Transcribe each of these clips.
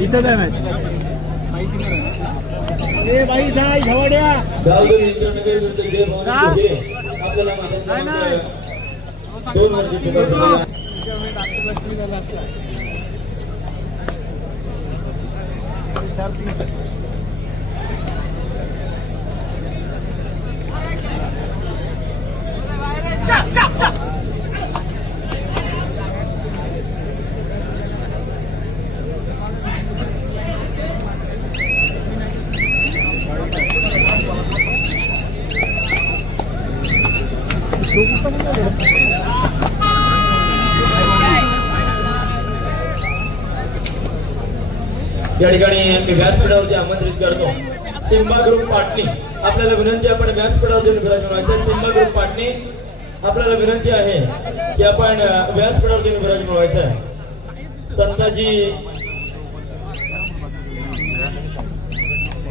इथं आहे मॅच ए बाई जाय झवड्या या ठिकाणी मी व्यासपीठावरती आमंत्रित करतो सिम्बा ग्रुप पाटणी. आपल्याला विनंती आपण व्यासपीठावरती विराजमान व्हायचं. सिम्बा ग्रुप पाटणी आपल्याला विनंती आहे की आपण व्यासपीठावरती विराजमान व्हायचं.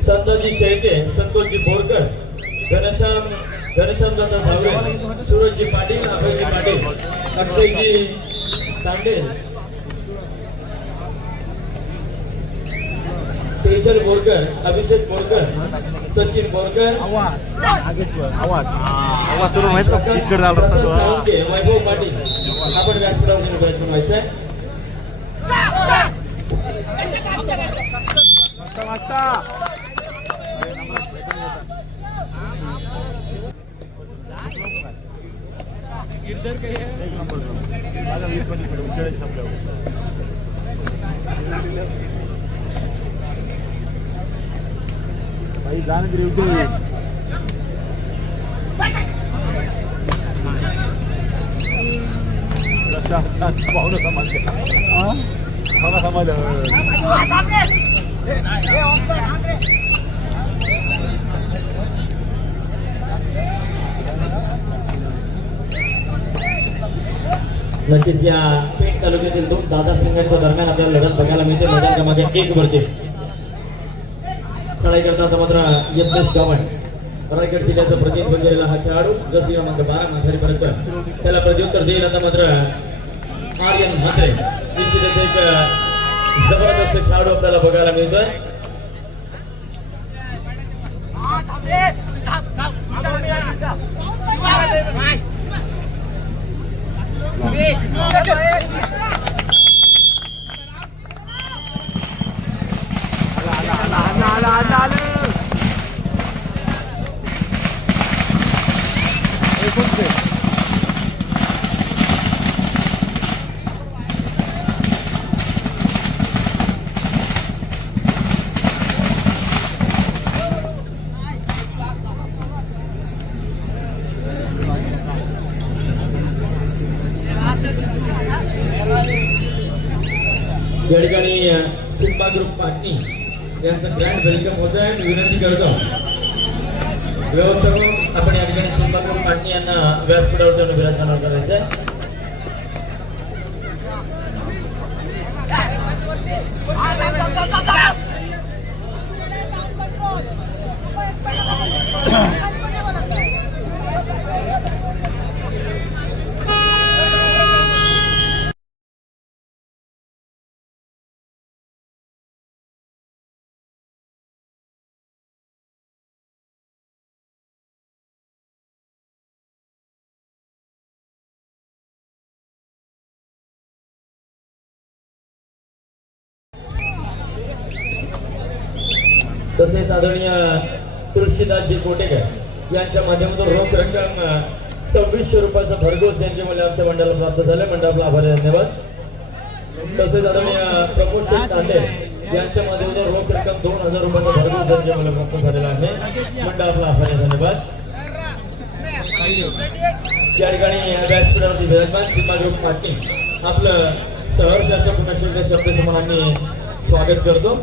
संताजी शेळके, संतोषजी बोरकर, घनश्याम दादा भावे, सूरजजी पाटील, अभयजी पाटील, अक्षयजी तांडे, तेजल बोरकर, अभिषेक बोरकर, सचिन बोरकर, वैभव पाटील. आपण व्यासपीठावरती विराजमान व्हायचंय. भाई जान गिरवते पाहुणं समाज नक्कीच या पेठ तालुक्यातील दोन दादा संघांच्या दरम्यान आपल्याला लढत बघायला मिळते. मैदान क्रमांक 1 वरती चढाई करता मात्र यज्ञेश गावण, रायगड जिल्ह्याचा प्रतिनिधित्व केलेला हा खेळाडू जशी क्रमांक 12 नंतरीपर्यंत त्याला प्रत्युत्तर देईल. आता मात्र आर्यन म्हात्रे निश्चितच एक जबरदस्त खेळाडू आपल्याला बघायला मिळतोय. या ठिकाणी सिम्बा ग्रुप पाटणी यांचं ग्रँड वेलकम होत आहे. मी विनंती करतो व्यवस्थापक आपण या ठिकाणी सिम्बा ग्रुप पाटणी यांना व्यासपीठावर विराजमान करायचं आहे. तसेच आदरणीय तुळशीदासजी कोटेकर यांच्या माध्यमातून रोख रक्कम 2600 रुपयाचा भरघोस देणगी मूल्य आमच्या मंडळाला प्राप्त झाले. मंडळाला आभारी धन्यवाद. तसेच आदरणीय प्रमोद शेठ तांडे यांच्या माध्यमातून रोख रक्कम 2000 रुपयाचा भरघोस देणगी मूल्य प्राप्त झालेला आहे. मंडळाला आभारी धन्यवाद. या ठिकाणी व्यासपीठावरती विराजमान सिम्बा ग्रुप पाटणी आपलं सहर्ष असं पुन्हा शब्द समानांनी स्वागत करतो.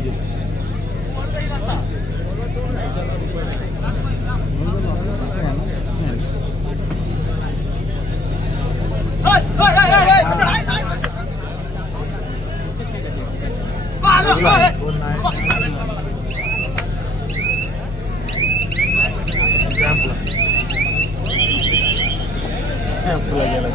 पाहिजे. कॅम्पला गेला.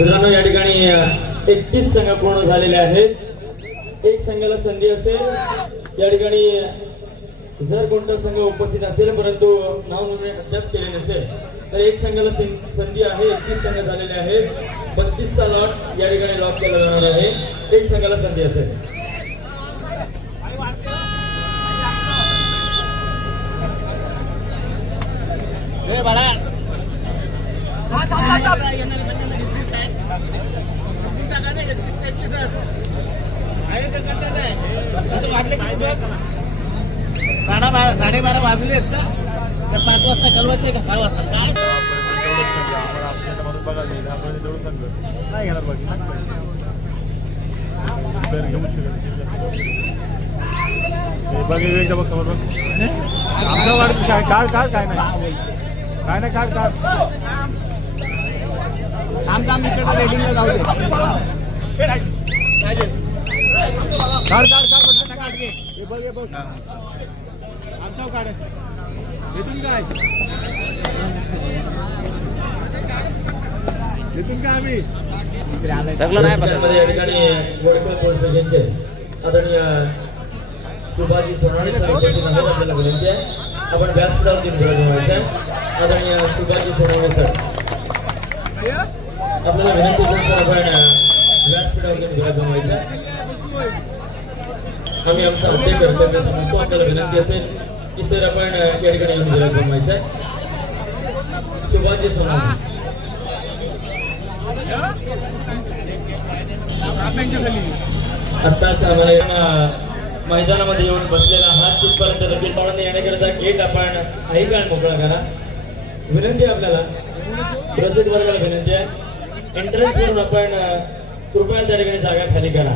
मित्रांनो या ठिकाणी 31 संघ पूर्ण झालेले आहेत. एक संघाला संधी असेल या ठिकाणी. जर कोणता संघ उपस्थित असेल परंतु नाव नोंदणी अद्याप केले नसेल तर एक संघाला संधी आहे. 31 संघ झालेले आहेत. 32चा लॉट या ठिकाणी लॉक केला जाणार आहे. एक संघाला संधी असेल. साडेबारा वाजले आहेत का? 5 वाजता कळवत नाही का? 6 वाजता काय नाही घेणार बाकी बघ एकदा बघ समोर बघ. आमच्या वाढत काय काढ काढ काय नाही काय नाही काढ काढ काम इकडे रेडिंगला जाऊ दे. काढ काढ काढ म्हटलं काढ घे. हे बघ हे बघ आमच्या काढ येथून काय येथून काय आम्ही सगळं नाही मध्ये या ठिकाणी वडकर पोलीस स्टेशनचे आदरणीय सुभाजी सोनाळे साहेबांची नजर आपल्याला विनंती आहे. आपण व्यासपीठावरती जमवायचं आहे. आदरणीय सुभाजी सोनाळे सर आपल्याला विनंती करून आपण व्यासपीठावरती जमवायचं आहे. आम्ही आमचा अध्यक्ष कर्तव्य समजतो. आपल्याला विनंती असेल की सर आपण या ठिकाणी येऊन जरा जमवायचं आहे. सुभाजी सोनाळे आत्ताच आम्हाला मैदानामध्ये येऊन बसलेला हात तिथपर्यंत लगेच पावणे येण्याकरिता गेट आपण काही काळ मोकळा करा. विनंती आहे आपल्याला रसिक वर्गाला विनंती आहे. एंट्रन्स करून आपण कृपया त्या ठिकाणी जागा खाली करा.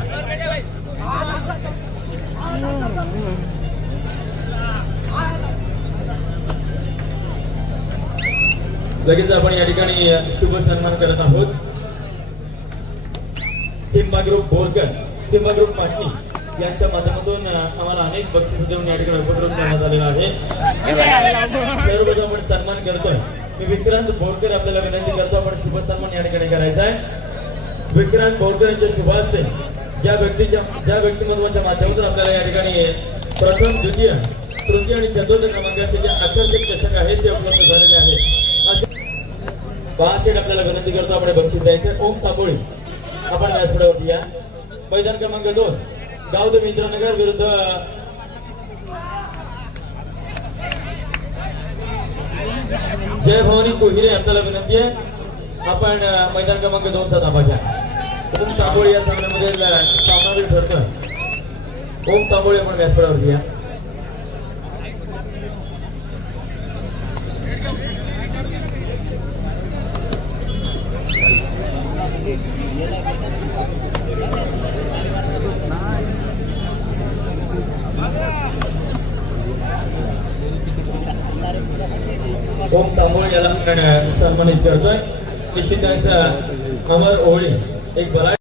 लगेच आपण या ठिकाणी शुभ सन्मान करत आहोत. सिम्बा ग्रुप बोरकर, सिम्बा ग्रुप पाटणी यांच्या माध्यमातून आम्हाला अनेक बक्षीस देऊन या ठिकाणी उपक्रम करण्यात आलेला आहे. सर्वजण आपण सन्मान करतोय. मी विक्रांत बोरकर आपल्याला विनंती करतो आपण शुभ सन्मान या ठिकाणी करायचा आहे. विक्रांत बोरकर यांच्या शुभास्ते ज्या व्यक्तिमत्वाच्या माध्यमातून आपल्याला या ठिकाणी प्रथम, द्वितीय, तृतीय आणि चतुर्थ क्रमांकाचे जे आकर्षक चषक आहेत ते उपलब्ध झालेले आहेत. बाळाशेठ आपल्याला विनंती करतो आपण बक्षीस द्यायचे. ओम तांबोळी आपण व्यासपीठावरती या. मैदान क्रमांक 2 गावदे मित्रनगर विरुद्ध जय भवानी कोहिरे आपल्याला विनंती आहे आपण मैदान क्रमांक 2 चा ताबा घ्या. ओम तांबोळी या सामन्यामध्ये सामनावीर ठरतं. ओम तांबोळी आपण व्यासपीठावरती या. ओम तांबोळी याला आपण सन्मानित करतोय. निश्चितच अमर ओळी एक बला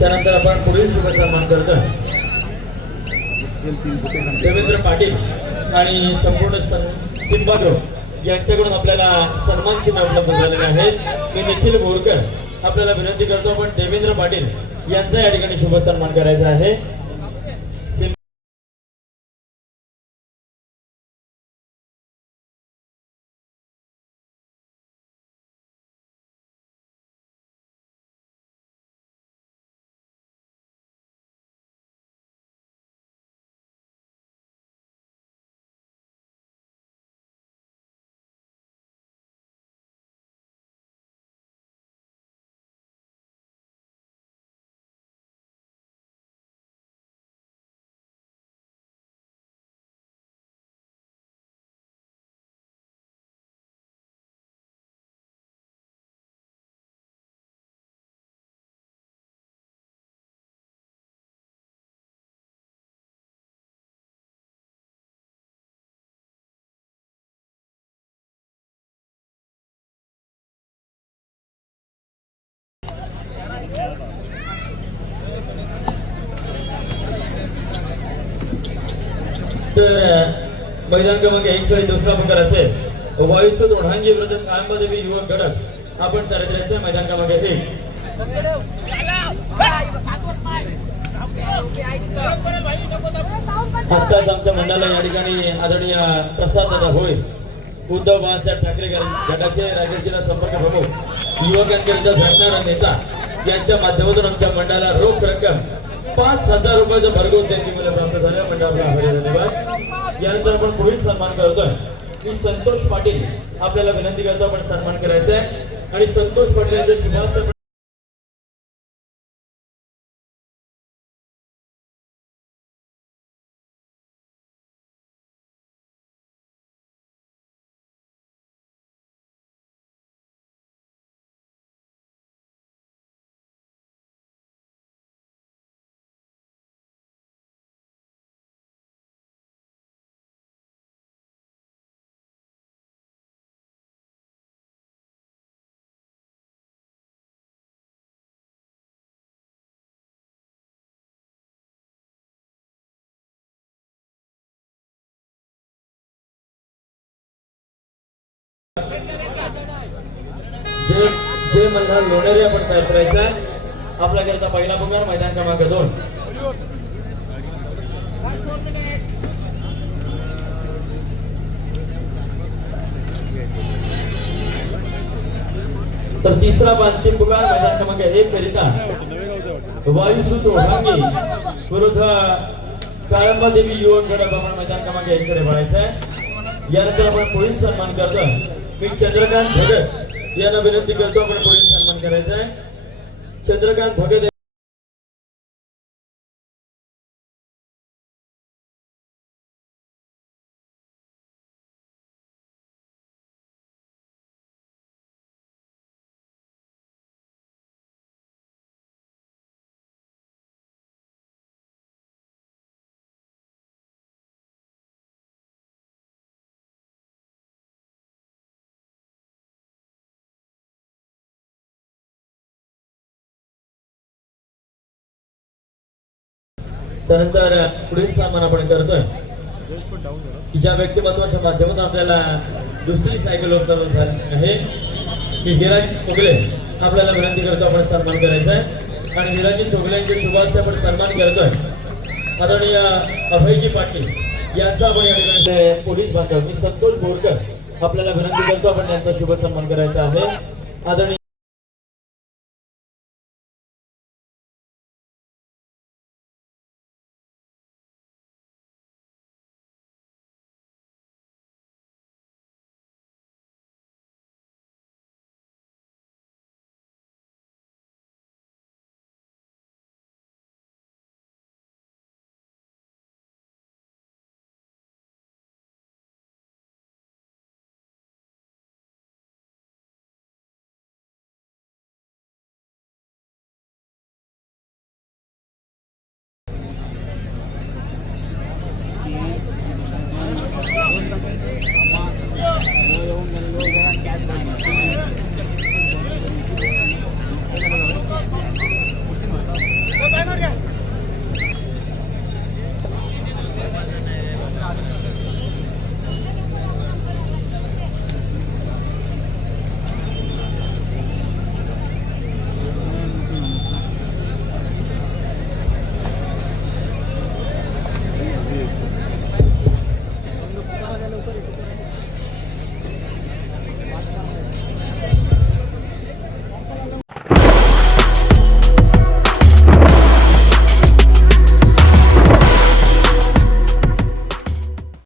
त्यानंतर आपण पुढील शुभ सन्मान करतो. देवेंद्र पाटील आणि संपूर्ण सिंबाग्रोह यांच्याकडून आपल्याला सन्मान चिन्ह उपलब्ध झालेले आहेत. मी निखिल बोरकर आपल्याला विनंती करतो, आपण देवेंद्र पाटील यांचा या ठिकाणी शुभ सन्मान करायचा आहे. तर मैदान क्रमांक 1 साठी दुसरा प्रकार असेल वायुसूत ओढांगी विरुद्ध काळंबादेवी युवक घटक. आपण ठरवल्याचे मैदान क्रमांक 1. आत्ताच आमच्या मंडळाला या ठिकाणी आदरणीय प्रसाद दादा होय, उद्धव बाळासाहेब ठाकरे गटाचे रायगड जिल्हा संपर्क प्रमुख, युवकांकरिता झटणारा नेता यांच्या माध्यमातून आमच्या मंडळाला रोख रक्कम 5,000 रुपयाचं भरघोस देणगी मला प्राप्त झालं. मंडळाला आभारी धन्यवाद. यानंतर आपण पुढील सन्मान करतोय. मी संतोष पाटील आपल्याला विनंती करतो, आपण सन्मान करायचा आहे. आणि संतोष पाटील यांचे शुभास्त्र जे मंडळ लोणेरे आपण तयार करायचा आहे. आपल्याकरता पहिला पुकार मैदान क्रमांक 2. तर तिसरा अंतिम पुकार मैदान क्रमांक 1 करिता वायुसूत ओढांगी विरुद्ध काळंबादेवी युवक गट आपण मैदान क्रमांक 1 कडे वळायचं आहे. यानंतर आपण पुढील सन्मान करतो. मी चंद्रकांत भगत यांना विनंती करतो, आपण पुढील सन्मान करायचा आहे. चंद्रकांत भगत त्यानंतर पुढील सन्मान आपण करतोय. ज्या व्यक्तिमत्वाच्या माध्यमातून आपल्याला दुसरी सायकल उपलब्ध झाली आहे की हिराजी चोगले आपल्याला विनंती करतो, आपण सन्मान करायचा आहे. आणि हिराजी चोगले यांचे शुभास्ते आपण सन्मान करतोय. आदरणीय अभयजी पाटील यांचा आपण या ठिकाणी पोलीस बांधव मी संतोष बोरकर आपल्याला विनंती करतो आपण त्यांचा शुभ सन्मान करायचा आहे. आदरणीय